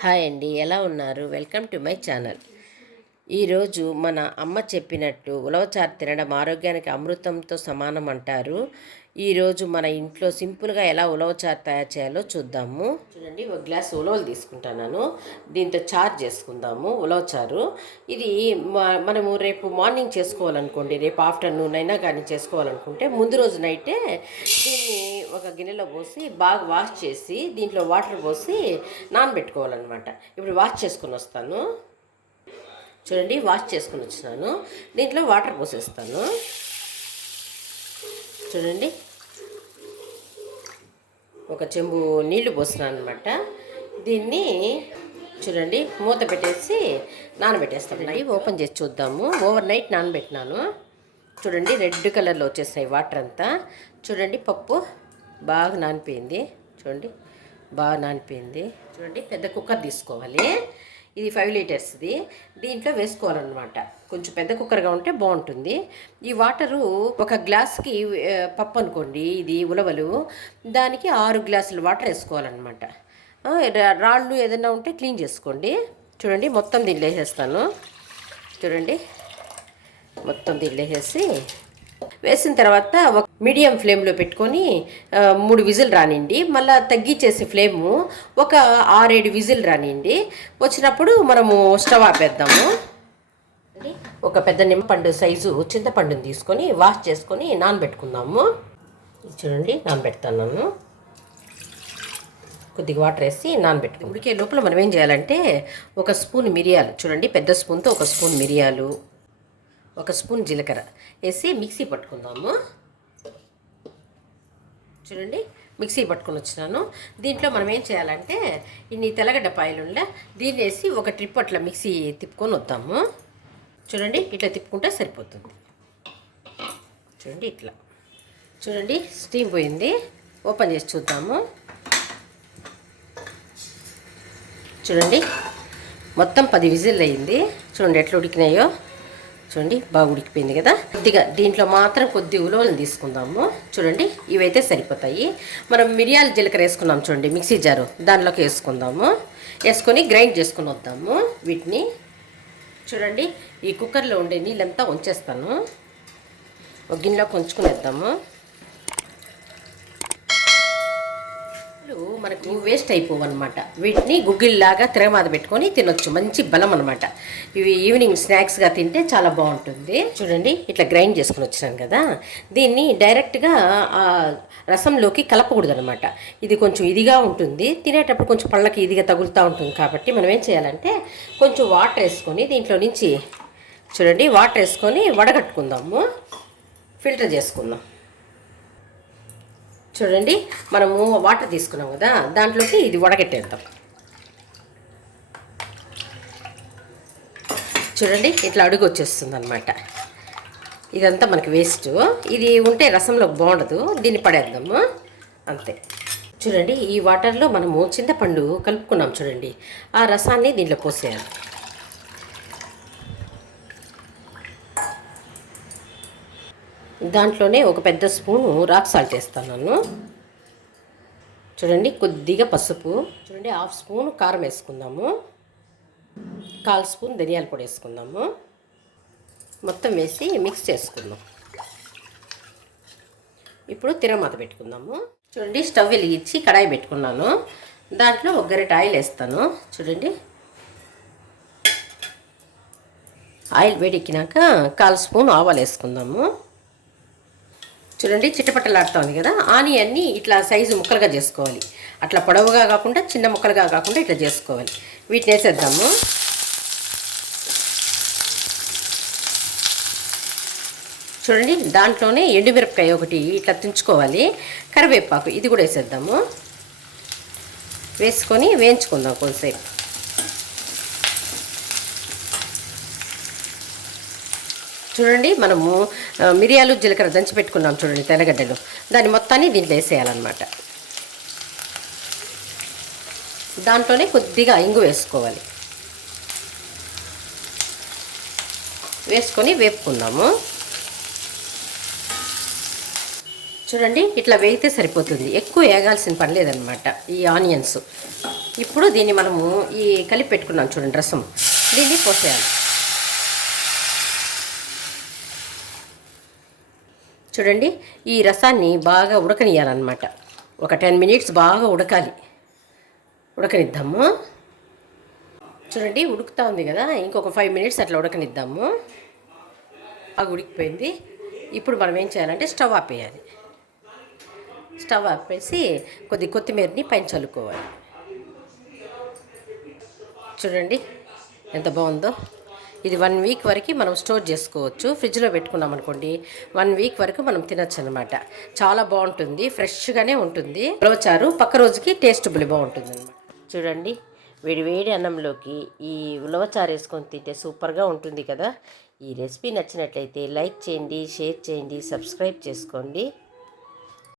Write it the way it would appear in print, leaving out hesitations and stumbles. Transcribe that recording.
Hi అండి, ఎలా ఉన్నారు? Welcome to my channel. ఈరోజు మన అమ్మ చెప్పినట్టు ఉలవచారు తినడం ఆరోగ్యానికి అమృతంతో సమానం అంటారు. ఈరోజు మన ఇంట్లో సింపుల్గా ఎలా ఉలవచారు తయారు చేయాలో చూద్దాము. చూడండి, ఒక గ్లాస్ ఉలవలు తీసుకుంటాను. దీంతో చారు చేసుకుందాము. ఉలవచారు ఇది మనము రేపు మార్నింగ్ చేసుకోవాలనుకోండి, రేపు ఆఫ్టర్నూన్ అయినా కానీ చేసుకోవాలనుకుంటే ముందు రోజు నైటే దీన్ని ఒక గిన్నెలో పోసి బాగా వాష్ చేసి దీంట్లో వాటర్ పోసి నానబెట్టుకోవాలన్నమాట. ఇప్పుడు వాష్ చేసుకుని వస్తాను. చూడండి, వాష్ చేసుకుని వచ్చినాను. దీంట్లో వాటర్ పోసేస్తాను. చూడండి, ఒక చెంబు నీళ్లు పోస్తున్నాను అనమాట. దీన్ని చూడండి మూత పెట్టేసి నానబెట్టేస్తాను. ఓపెన్ చేసి చూద్దాము. ఓవర్ నైట్ నానబెట్టినాను. చూడండి, రెడ్ కలర్లో వచ్చేసాయి వాటర్ అంతా. చూడండి, పప్పు బాగా నానిపోయింది. చూడండి, బాగా నానిపోయింది. చూడండి, పెద్ద కుక్కర్ తీసుకోవాలి. ఇది 5 లీటర్స్ది. దీంట్లో వేసుకోవాలన్నమాట. కొంచెం పెద్ద కుక్కర్గా ఉంటే బాగుంటుంది. ఈ వాటరు ఒక గ్లాస్కి పప్పు అనుకోండి, ఇది ఉలవలు, దానికి 6 గ్లాసులు వాటర్ వేసుకోవాలన్నమాట. రాళ్ళు ఏదైనా ఉంటే క్లీన్ చేసుకోండి. చూడండి, మొత్తం దీంట్లో వేసేస్తాను. చూడండి, మొత్తం దీంట్లో వేసేసి వేసిన తర్వాత ఒక మీడియం ఫ్లేమ్లో పెట్టుకొని 3 విజిల్ రానివ్వండి. మళ్ళీ తగ్గించేసి ఫ్లేము ఒక 6-7 విజిల్ రానివ్వండి. వచ్చినప్పుడు మనము స్టవ్ ఆపేద్దాము. ఒక పెద్ద నిమ్మపండు సైజు చింతపండుని తీసుకొని వాష్ చేసుకొని నానబెట్టుకుందాము. చూడండి, నానబెడతాను. కొద్దిగా వాటర్ వేసి నానబెట్టుకుందాం. ఉడికే లోపల మనం ఏం చేయాలంటే ఒక స్పూన్ మిరియాలు, చూడండి పెద్ద స్పూన్తో ఒక స్పూన్ మిరియాలు, ఒక స్పూన్ జీలకర్ర వేసి మిక్సీ పట్టుకుందాము. చూడండి, మిక్సీ పట్టుకొని వచ్చినాను. దీంట్లో మనం ఏం చేయాలంటే ఇన్ని తెల్లగడ్డ పాయలుండే దీన్ని వేసి ఒక ట్రిప్ అట్లా మిక్సీ తిప్పుకొని వద్దాము. చూడండి, ఇట్లా తిప్పుకుంటే సరిపోతుంది. చూడండి, ఇట్లా. చూడండి, స్టీమ్ పోయింది. ఓపెన్ చేసి చూద్దాము. చూడండి, మొత్తం 10 విజిల్ అయ్యింది. చూడండి ఎట్లా ఉడికినాయో. చూడండి, బాగా ఉడికిపోయింది కదా. కొద్దిగా దీంట్లో మాత్రం కొద్ది ఉలవలను తీసుకుందాము. చూడండి, ఇవైతే సరిపోతాయి. మనం మిరియాల జీలకర్ర వేసుకున్నాం చూడండి, మిక్సీ జారు, దానిలోకి వేసుకుందాము. వేసుకొని గ్రైండ్ చేసుకుని వద్దాము వీటిని. చూడండి, ఈ కుక్కర్లో ఉండే నీళ్ళంతా ఉంచేస్తాను. ఒక గిన్నెలోకి ఉంచుకుని వేద్దాము. మనకు వేస్ట్ అయిపోవన్నమాట. వీటిని గుగ్గిళ్ళలాగా తిరగమాద పెట్టుకొని తినొచ్చు. మంచి బలం అనమాట. ఇవి ఈవినింగ్ స్నాక్స్గా తింటే చాలా బాగుంటుంది. చూడండి, ఇట్లా గ్రైండ్ చేసుకుని వచ్చినాను కదా. దీన్ని డైరెక్ట్గా రసంలోకి కలపకూడదు అనమాట. ఇది కొంచెం ఇదిగా ఉంటుంది, తినేటప్పుడు కొంచెం పళ్ళకి ఇదిగా తగులుతూ ఉంటుంది. కాబట్టి మనం ఏం చేయాలంటే కొంచెం వాటర్ వేసుకొని దీంట్లో నుంచి చూడండి వాటర్ వేసుకొని వడగట్టుకుందాము, ఫిల్టర్ చేసుకుందాం. చూడండి, మనము వాటర్ తీసుకున్నాం కదా, దాంట్లోకి ఇది వడగట్టేద్దాం. చూడండి, ఇట్లా అడుగు వచ్చేస్తుంది అనమాట. ఇదంతా మనకి వేస్ట్. ఇది ఉంటే రసంలో బాగుండదు. దీన్ని పడేద్దాము అంతే. చూడండి, ఈ వాటర్లో మనము చింతపండు కలుపుకున్నాం చూడండి, ఆ రసాన్ని దీంట్లో పోసేయాలి. దాంట్లోనే ఒక పెద్ద స్పూను రాక్ సాల్ట్ వేస్తాను. చూడండి, కొద్దిగా పసుపు, చూడండి 1/2 స్పూన్ కారం వేసుకుందాము, 1/4 స్పూన్ ధనియాల పొడి వేసుకుందాము. మొత్తం వేసి మిక్స్ చేసుకుందాం. ఇప్పుడు తిరగమాత పెట్టుకుందాము. చూడండి, స్టవ్ వెలిగించి కడాయి పెట్టుకున్నాను. దాంట్లో ఒక గరిట ఆయిల్ వేస్తాను. చూడండి, ఆయిల్ వేడెక్కినాక 1/4 స్పూన్ ఆవాలు వేసుకుందాము. చూడండి, చిట్టపట్టలాడుతుంది కదా. ఆనియన్ని ఇట్లా సైజు ముక్కలుగా చేసుకోవాలి. అట్లా పొడవుగా కాకుండా చిన్న ముక్కలుగా కాకుండా ఇట్లా చేసుకోవాలి. వీటిని వేసేద్దాము. చూడండి, దాంట్లోనే ఎండుమిరపకాయ ఒకటి ఇట్లా తుంచుకోవాలి. కరివేపాకు ఇది కూడా వేసేద్దాము. వేసుకొని వేయించుకుందాం కొంతసేపు. చూడండి, మనము మిరియాలు జీలకర్ర దంచి పెట్టుకున్నాం చూడండి తెల్లగడ్డలు, దాన్ని మొత్తాన్ని దీంట్లో వేసేయాలన్నమాట. దాంట్లోనే కొద్దిగా ఇంగు వేసుకోవాలి. వేసుకొని వేపుకుందాము. చూడండి ఇట్లా వేగితే సరిపోతుంది, ఎక్కువ వేగాల్సిన పని లేదనమాట. ఈ ఆనియన్స్ ఇప్పుడు దీన్ని మనము ఈ కలిపి పెట్టుకున్నాం చూడండి రసం, దీన్ని పోసేయాలి. చూడండి ఈ రసాన్ని బాగా ఉడకనియాలన్నమాట. ఒక 10 మినిట్స్ బాగా ఉడకనిద్దాము. చూడండి ఉడుకుతా ఉంది కదా, ఇంకొక 5 మినిట్స్ అట్లా ఉడకనిద్దాము. బాగా ఉడికిపోయింది. ఇప్పుడు మనం ఏం చేయాలంటే స్టవ్ ఆపేయాలి. స్టవ్ ఆపేసి కొద్ది కొత్తిమీరని పైన చల్లుకోవాలి. చూడండి ఎంత బాగుందో. ఇది 1 వీక్ వరకు మనం స్టోర్ చేసుకోవచ్చు. ఫ్రిడ్జ్లో పెట్టుకున్నాం అనుకోండి 1 వీక్ వరకు మనం తినొచ్చు అనమాట. చాలా బాగుంటుంది, ఫ్రెష్గానే ఉంటుంది. ఉలవచారు పక్క రోజుకి టేస్టబుల్ బాగుంటుంది అనమాట. చూడండి వేడి వేడి అన్నంలోకి ఈ ఉలవచారు వేసుకొని తింటే సూపర్గా ఉంటుంది కదా. ఈ రెసిపీ నచ్చినట్లయితే లైక్ చేయండి, షేర్ చేయండి, సబ్స్క్రైబ్ చేసుకోండి.